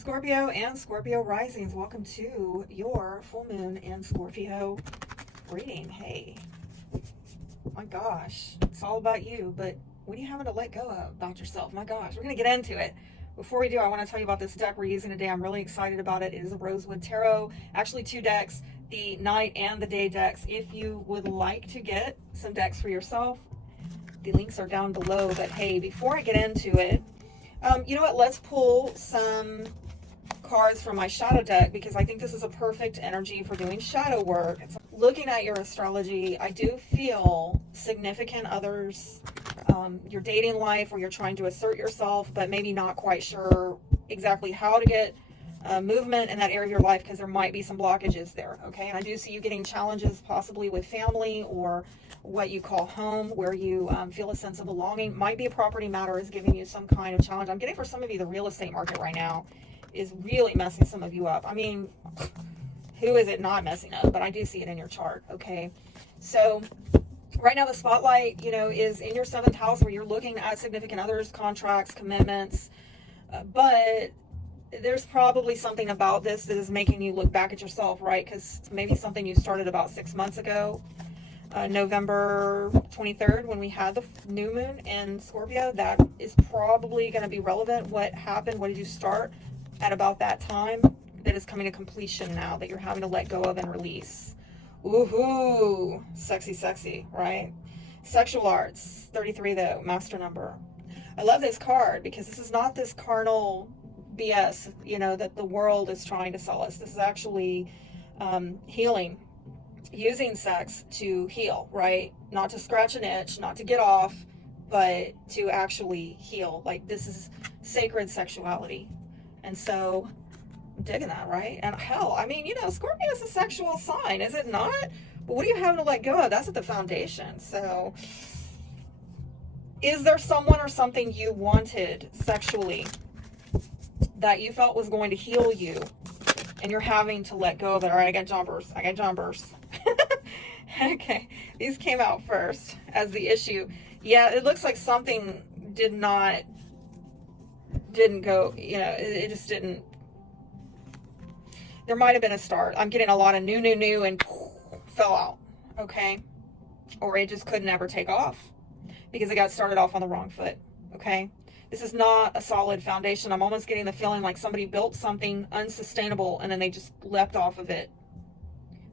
Scorpio and Scorpio risings, welcome to your full moon in Scorpio reading. Hey, my gosh, it's all about you, but what are you having to let go of about yourself? My gosh, we're going to get into it. Before we do, I want to tell you about this deck we're using today. I'm really excited about it. It is a Rosewood Tarot, actually two decks, the night and the day decks. If you would like to get some decks for yourself, the links are down below. But hey, before I get into it, you know what, let's pull some cards from my shadow deck, because I think this is a perfect energy for doing shadow work. It's looking at your astrology. I do feel significant others, your dating life, where you're trying to assert yourself but maybe not quite sure exactly how to get movement in that area of your life, because there might be some blockages there. Okay, and I do see you getting challenges possibly with family or what you call home, where you feel a sense of belonging. Might be a property matter is giving you some kind of challenge. I'm getting for some of you the real estate market right now is really messing some of you up. I mean, who is it not messing up? But I do see it in your chart. Okay, so right now the spotlight, you know, is in your 7th house, where you're looking at significant others, contracts, commitments, but there's probably something about this that is making you look back at yourself, right? Because maybe something you started about 6 months ago, November 23rd, when we had the new moon in Scorpio. That is probably going to be relevant. What happened? What did you start at about that time that is coming to completion now, that you're having to let go of and release? Woohoo! Sexy, sexy, right? Sexual arts, 33 though, master number. I love this card because this is not this carnal BS, you know, that the world is trying to sell us. This is actually healing, using sex to heal, right? Not to scratch an itch, not to get off, but to actually heal. Like, this is sacred sexuality. And so I'm digging that, right? And hell, I mean, you know, Scorpio is a sexual sign, is it not? But what are you having to let go of? That's at the foundation. So is there someone or something you wanted sexually that you felt was going to heal you, and you're having to let go of it? All right, I got jumpers. Okay, these came out first as the issue. Yeah, it looks like something didn't go, you know, it just didn't. There might have been a start. I'm getting a lot of new and fell out. Okay, or it just couldn't ever take off because it got started off on the wrong foot. Okay, this is not a solid foundation. I'm almost getting the feeling like somebody built something unsustainable and then they just leapt off of it.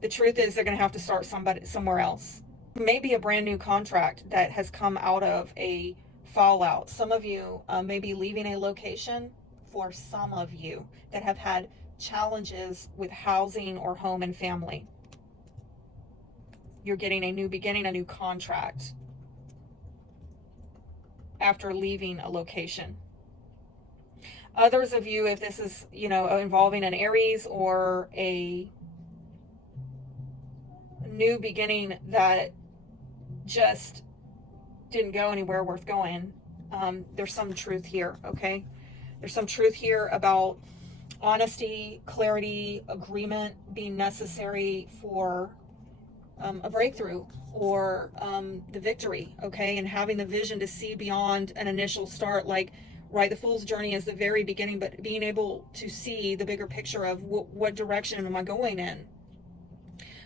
The truth is, they're going to have to start somewhere else. Maybe a brand new contract that has come out of a fallout. Some of you may be leaving a location. For some of you that have had challenges with housing or home and family, you're getting a new beginning, a new contract after leaving a location. Others of you, if this is, you know, involving an Aries or a new beginning that just didn't go anywhere worth going, there's some truth here. Okay, there's some truth here about honesty, clarity, agreement being necessary for a breakthrough or the victory. Okay, and having the vision to see beyond an initial start. Like, right, the fool's journey is the very beginning, but being able to see the bigger picture of what direction am I going in.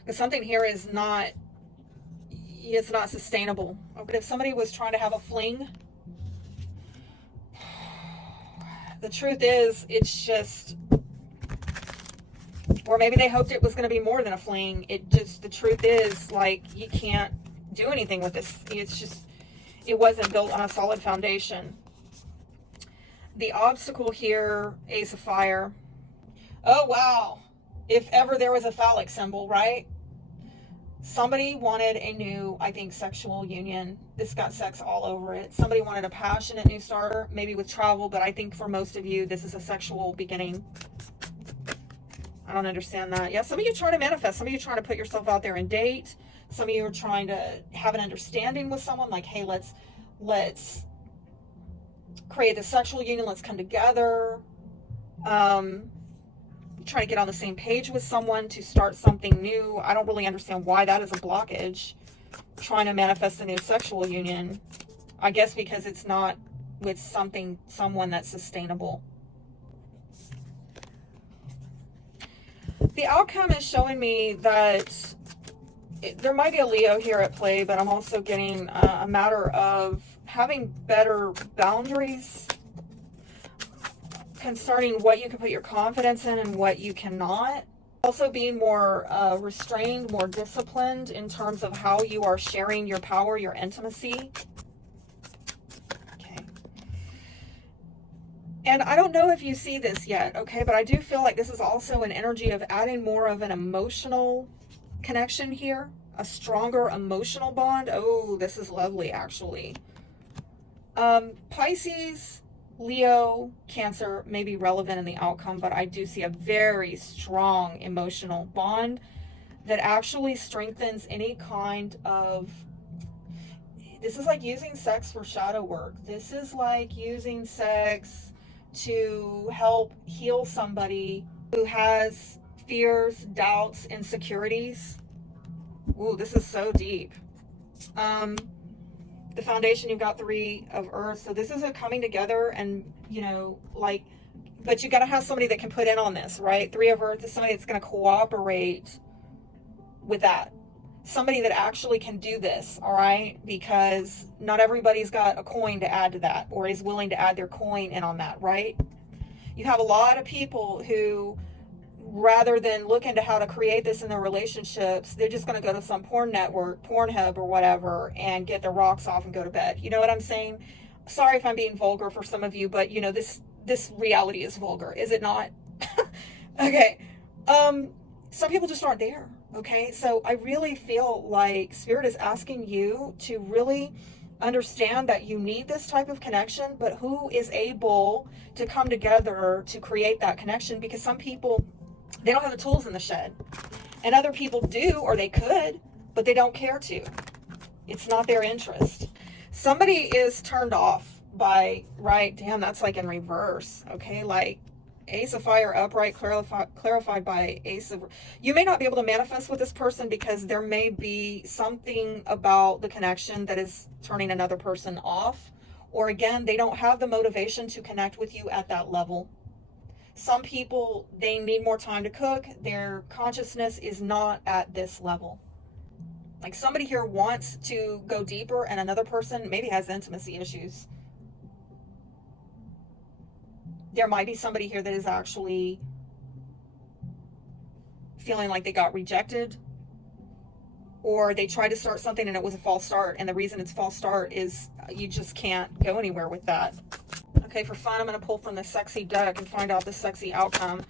Because something here is not, it's not sustainable. But if somebody was trying to have a fling, the truth is, it's just, or maybe they hoped it was going to be more than a fling. It just, the truth is, like, you can't do anything with this. It's just, it wasn't built on a solid foundation. The obstacle here, Ace of Fire. Oh, wow. If ever there was a phallic symbol, right? Somebody wanted a new, I think, sexual union. This got sex all over it. Somebody wanted a passionate new starter, maybe with travel, but I think for most of you, this is a sexual beginning. I don't understand that. Yeah, some of you trying to manifest. Some of you trying to put yourself out there and date. Some of you are trying to have an understanding with someone, like, hey, let's create the sexual union. Let's come together. Trying to get on the same page with someone to start something new. I don't really understand why that is a blockage. Trying to manifest a new sexual union. I guess because it's not with someone that's sustainable. The outcome is showing me that there might be a Leo here at play, but I'm also getting a matter of having better boundaries concerning what you can put your confidence in and what you cannot. Also being more restrained, more disciplined in terms of how you are sharing your power, your intimacy. Okay. And I don't know if you see this yet, okay, but I do feel like this is also an energy of adding more of an emotional connection here, a stronger emotional bond. Oh, this is lovely, actually. Pisces, Leo, Cancer may be relevant in the outcome, but I do see a very strong emotional bond that actually strengthens any kind of... This is like using sex for shadow work. This is like using sex to help heal somebody who has fears, doubts, insecurities. Ooh, this is so deep. The foundation, you've got 3 of Earth. So this is a coming together and, you know, like, but you got to have somebody that can put in on this, right? 3 of Earth is somebody that's going to cooperate with that. Somebody that actually can do this, all right? Because not everybody's got a coin to add to that or is willing to add their coin in on that, right? You have a lot of people who, rather than look into how to create this in their relationships, they're just going to go to some porn network, Pornhub or whatever, and get their rocks off and go to bed. You know what I'm saying? Sorry if I'm being vulgar for some of you, but you know, this reality is vulgar, is it not? Okay. Some people just aren't there. Okay. So I really feel like Spirit is asking you to really understand that you need this type of connection, but who is able to come together to create that connection? Because some people, they don't have the tools in the shed, and other people do, or they could, but they don't care to. It's not their interest. Somebody is turned off by, right? Damn, that's like in reverse. Okay, like Ace of Fire upright, clarified by Ace of... You may not be able to manifest with this person because there may be something about the connection that is turning another person off, or again, they don't have the motivation to connect with you at that level. Some people, they need more time to cook. Their consciousness is not at this level. Like somebody here wants to go deeper, and another person maybe has intimacy issues. There might be somebody here that is actually feeling like they got rejected, or they tried to start something and it was a false start. And the reason it's false start is you just can't go anywhere with that. Okay, for fun, I'm going to pull from the sexy deck and find out the sexy outcome.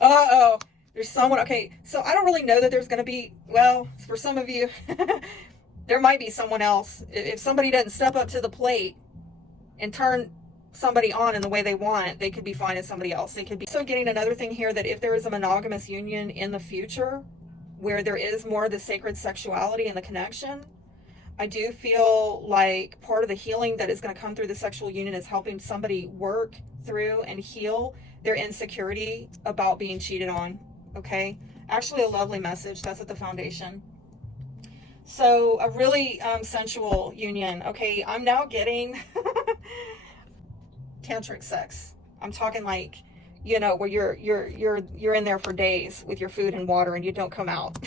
Uh-oh. There's someone... Okay, so I don't really know that there's going to be... Well, for some of you, there might be someone else. If somebody doesn't step up to the plate and turn somebody on in the way they want, they could be finding somebody else. They could be... So getting another thing here, that if there is a monogamous union in the future, where there is more of the sacred sexuality and the connection, I do feel like part of the healing that is going to come through the sexual union is helping somebody work through and heal their insecurity about being cheated on. Okay. Actually, a lovely message. That's at the foundation. So a really sensual union. Okay. I'm now getting tantric sex. I'm talking like, you know, where you're in there for days with your food and water and you don't come out.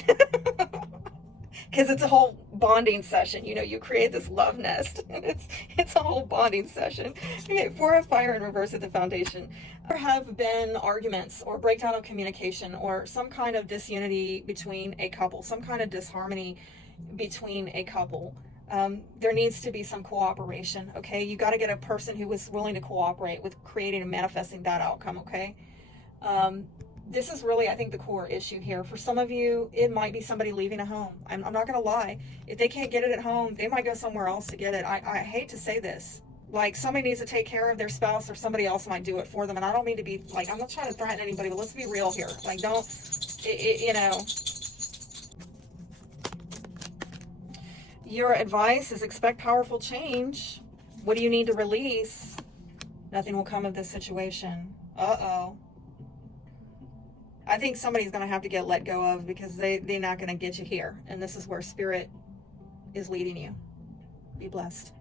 Because it's a whole bonding session. You know, you create this love nest. It's a whole bonding session. Okay, 4 of Fire in reverse at the foundation. There have been arguments or breakdown of communication or some kind of disunity between a couple, some kind of disharmony between a couple. There needs to be some cooperation, okay? You got to get a person who is willing to cooperate with creating and manifesting that outcome, okay? This is really, I think, the core issue here. For some of you, it might be somebody leaving a home. I'm not going to lie. If they can't get it at home, they might go somewhere else to get it. I hate to say this. Like, somebody needs to take care of their spouse, or somebody else might do it for them. And I don't mean to be, like, I'm not trying to threaten anybody, but let's be real here. Like, don't, you know. Your advice is expect powerful change. What do you need to release? Nothing will come of this situation. Uh-oh. I think somebody's going to have to get let go of, because they're not going to get you here. And this is where Spirit is leading you. Be blessed.